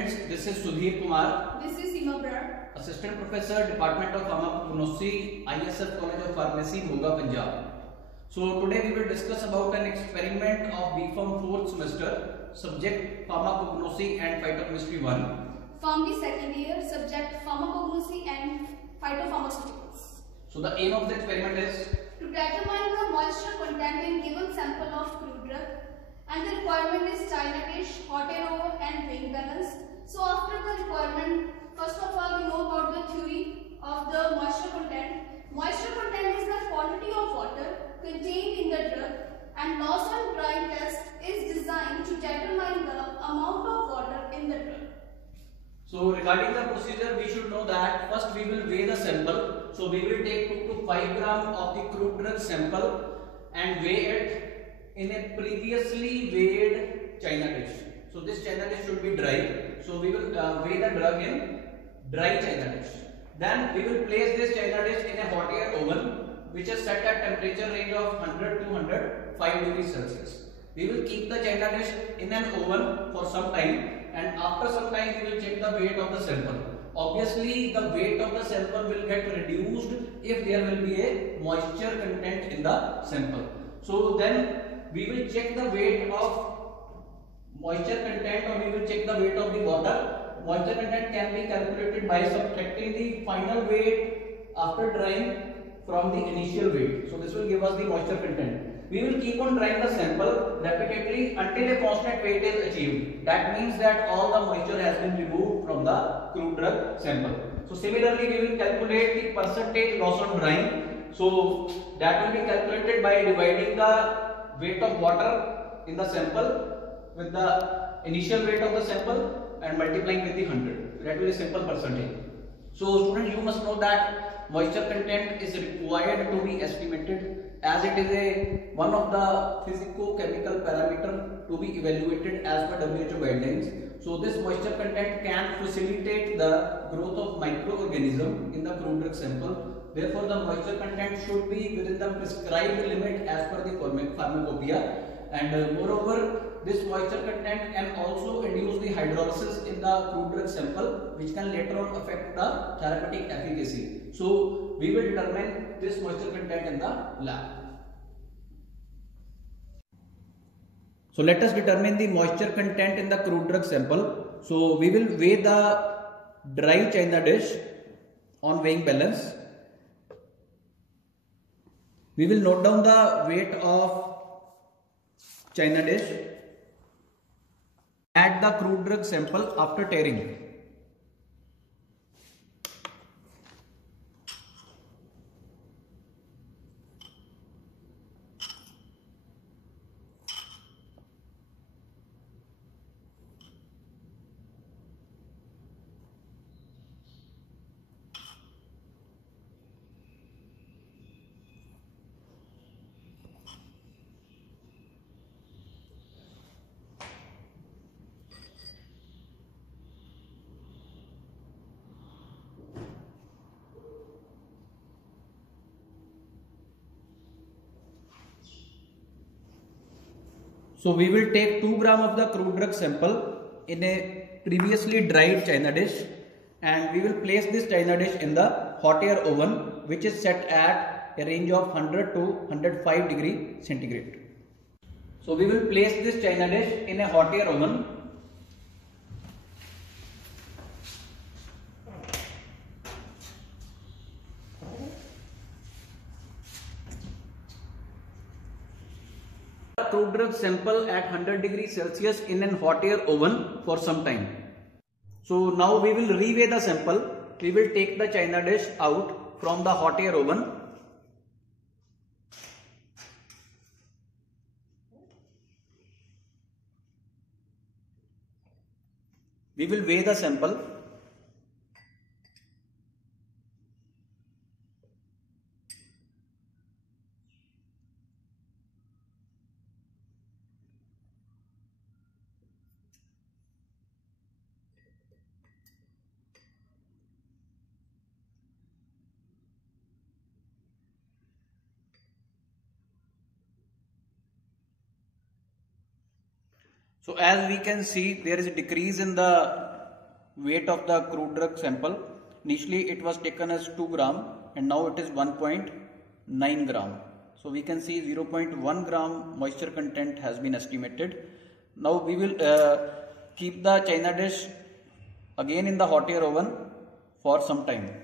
students, this is Sudhir Kumar. This is Seema Brar. Assistant Professor, Department of Pharmacognosy, ISF College of Pharmacy, Moga, Punjab. So today we will discuss about an experiment of BPharm 4th semester, subject Pharmacognosy and Phytochemistry 1. PharmD second year, subject Pharmacognosy and Phytopharmaceuticals. So the aim of the experiment is to determine the moisture content in given sample of crude drug, and the requirement is China dish, hot air oven and weighing balance. So after the requirement, first of all we know about the theory of the moisture content. Moisture content is the quantity of water contained in the drug, and loss on drying test is designed to determine the amount of water in the drug. So regarding the procedure, we should know that first we will weigh the sample. So we will take 2 to 5 gram of the crude drug sample and weigh it in a previously weighed China dish. So this China dish should be dry. So we will weigh the drug in dry China dish. Then we will place this China dish in a hot air oven which is set at temperature range of 100 to 105 degrees Celsius. We will keep the China dish in an oven for some time, and after some time we will check the weight of the sample. Obviously the weight of the sample will get reduced if there will be a moisture content in the sample. So then we will check the weight of moisture content, or we will check the weight of the water. Moisture content can be calculated by subtracting the final weight after drying from the initial weight. So this will give us the moisture content. We will keep on drying the sample repeatedly until a constant weight is achieved. That means that all the moisture has been removed from the crude drug sample. So similarly we will calculate the percentage loss on drying. So that will be calculated by dividing the weight of water in the sample with the initial weight of the sample and multiplying with the 100. That will be a simple percentage. So students, you must know that moisture content is required to be estimated, as it is one of the physico-chemical parameter to be evaluated as per WHO guidelines. So this moisture content can facilitate the growth of microorganism in the crude drug sample. Therefore, the moisture content should be within the prescribed limit as per the pharmacopoeia. And moreover, this moisture content can also induce the hydrolysis in the crude drug sample, which can later on affect the therapeutic efficacy. So we will determine this moisture content in the lab. So let us determine the moisture content in the crude drug sample. So we will weigh the dry China dish on weighing balance. We will note down the weight of China dish, add the crude drug sample after tearing. So we will take 2 gram of the crude drug sample in a previously dried China dish, and we will place this China dish in the hot air oven which is set at a range of 100 to 105 degree centigrade. So we will place this China dish in a hot air oven. Crude drug sample at 100 degrees Celsius in an hot air oven for some time. So now we will reweigh the sample. We will take the China dish out from the hot air oven. We will weigh the sample. So as we can see, there is a decrease in the weight of the crude drug sample. Initially it was taken as 2 gram and now it is 1.9 gram. So we can see 0.1 gram moisture content has been estimated. Now we will keep the china dish again in the hot air oven for some time.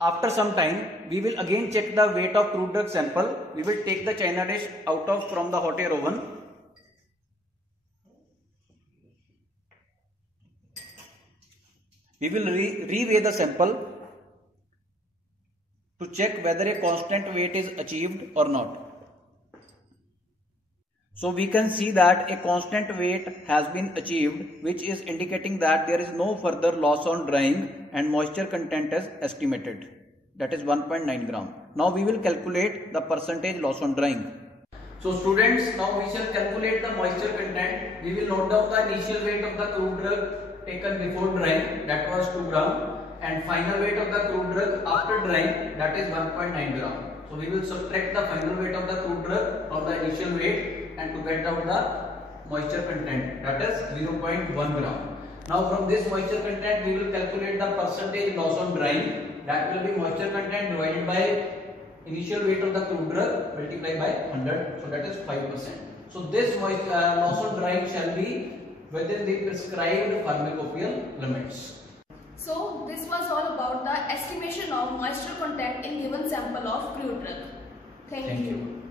After some time, we will again check the weight of crude drug sample. We will take the china dish out from the hot air oven. We will reweigh the sample to check whether a constant weight is achieved or not. So we can see that a constant weight has been achieved, which is indicating that there is no further loss on drying and moisture content is estimated. That is 1.9 gram. Now we will calculate the percentage loss on drying. So students, now we shall calculate the moisture content. We will note down the initial weight of the crude drug taken before drying, that was 2 gram, and final weight of the crude drug after drying, that is 1.9 gram. So we will subtract the final weight of the crude drug from the initial weight and to get out the moisture content, that is 0.1 gram. Now from this moisture content we will calculate the percentage loss on drying. That will be moisture content divided by initial weight of the crude drug multiplied by 100, so that is 5%. So this loss on drying shall be within the prescribed pharmacopoeial limits. So this was all about the estimation of moisture content in given sample of crude drug. Thank you.